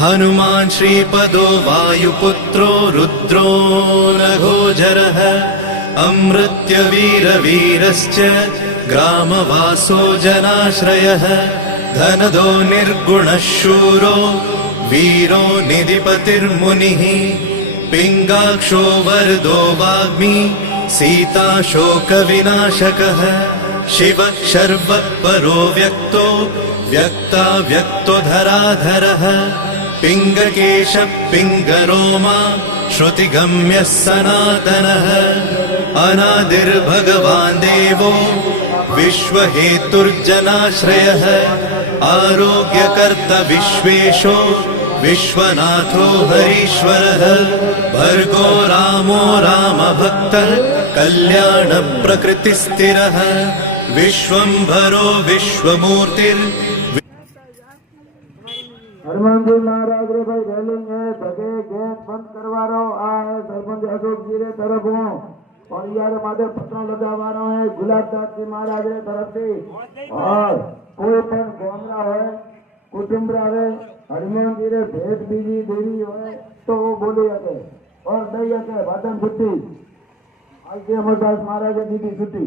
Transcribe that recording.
हनुमान् श्रीपदो वायुपुत्रो रुद्रो नघोजरः अमृत्यवीरवीरश्च ग्रामवासो जनाश्रयः धनदो निर्गुणः शूरो वीरो निधिपतिर्मुनिः पिङ्गाक्षो वरदो वाग्मी सीताशोकविनाशकः शिवः शर्वपरो व्यक्तो व्यक्ताव्यक्तो धराधरः पिङ्गकेशः पिङ्गरोमा श्रुतिगम्यः सनातनः अनादिर्भगवान् देवो विश्वहेतुर्जनाश्रयः आरोग्यकर्ता विश्वेशो विश्वनाथो हरीश्वरः भर्गो रामो रामभक्तः कल्याणप्रकृतिस्थिरः विश्वम्भरो विश्वमूर्तिर् हनुमान जी महाराज रे भाई रेलिंग है जगह गेट बंद करवारो आ है सरपंच अशोक जी रे तरफ हूँ और यार माधे पत्र लगावानो है गुलाबदास जी महाराज रे तरफ से और कोई पण कैमरा है कुटुंब रहे हनुमान जी रे भेट बीजी देवी है तो वो बोली हके और दई हके बादन छुट्टी आज के अमरदास महाराज दी छुट्टी।